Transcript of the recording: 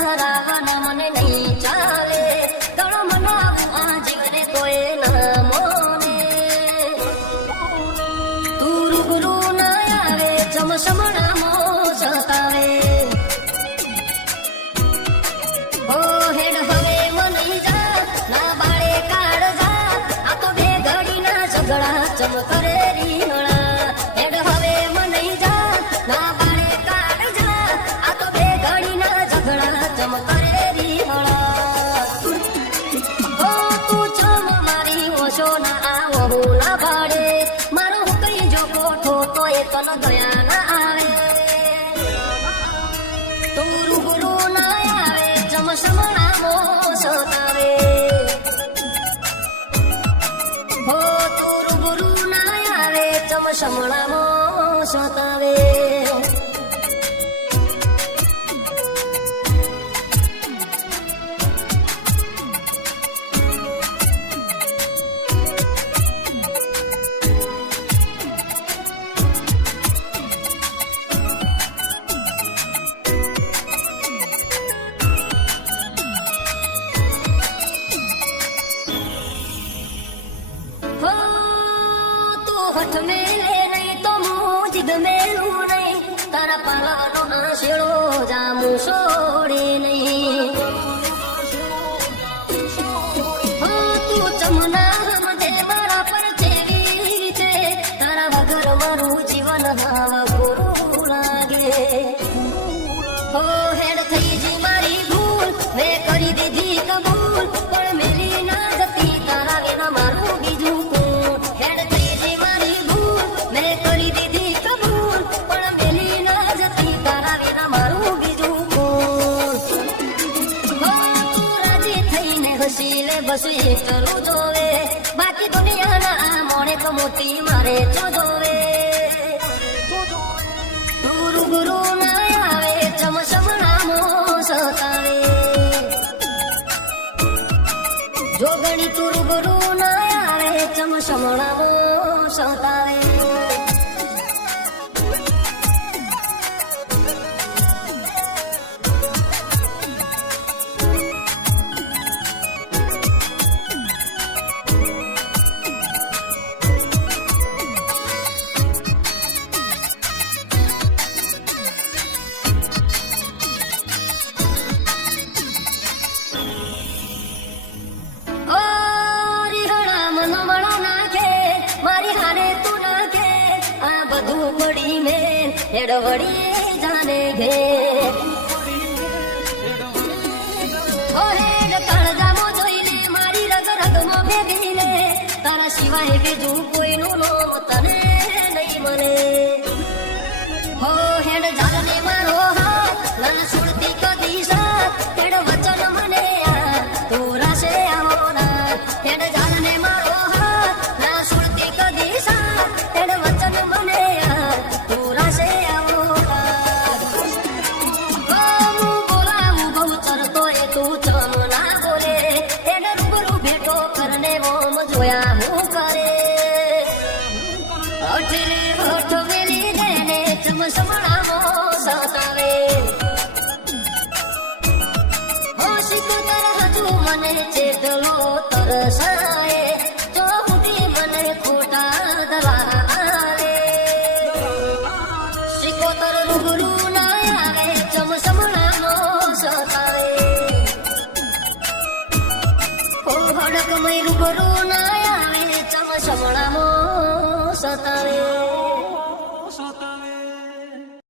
તારા વાના મને નહીં ચાલે ગળો મનાવું આ જીવને કોઈ ના મોને તું રૂબરૂ ના આવે ચમસમણા મો સતાવે ઓ હેડ હવે મને જા ના બાળે કાઢ જા આ તો બે ઘડીના ઝઘડા ચમ કરે રીહણા હેડ હવે મને જા ના બાળે કાઢ જા આ તો બે ઘડીના ઝઘડા ચમ કરે રીહણા ઓ તું ચમ મારી ઓછો ના આવો હું ના ભાડે મારો હુકઈ જો કોઠો તો એ તન દયા ના આવે તું રૂબરૂ ના આવે ચમસમણા મો સતાવે હો તું રૂબરૂ ના આવે ચમસમણા મો સતાવે हो तू होठ मेले नहीं तो मुँह जिद मेलू नहीं तारा पालानो आशेड़ो जामू सोड़े नहीं हो तू चमना हम दे मारा पर चेवी रीते तारा वगर मारू जीवन हाव गुरु लागे हो हेड थई जी मारी भूल मैं करी दीधी कबूल पर मेरी ना जती तारा विना मारू बीजू बस ये करू जोवे बाकी दुनिया ना मोने तो मोती मारे चो जोवे तू रूबरू ना आवे चमसमणा मो सतावे जो गणी तू रूबरू ना आवे चमसमणा मो सतावे हेडवड़ी जाने घे ओ हेड काळजामो जोईने मारी रग रगमो भेदीने तारा शिवाय बीजू कोईनु नाम तने नहीं मने हो हेड जाने मारो हाथ नन सुरती कदी साथ हेड वचन मने तू रासे आवो ना हेड जाने मारो हाथ ना सुरती कदी साथ हेड वचन मने तू रासे चमसमणा मो सतावे हो शिकोतर हजू मने चेतलो तरसाए जो हुदी मने खोटा दलाले शिकोतर रूबरू ना आवे चमसमणा मो सतावे हो हड़क मई रूबरू ना आवे चमसमणा मो सतावे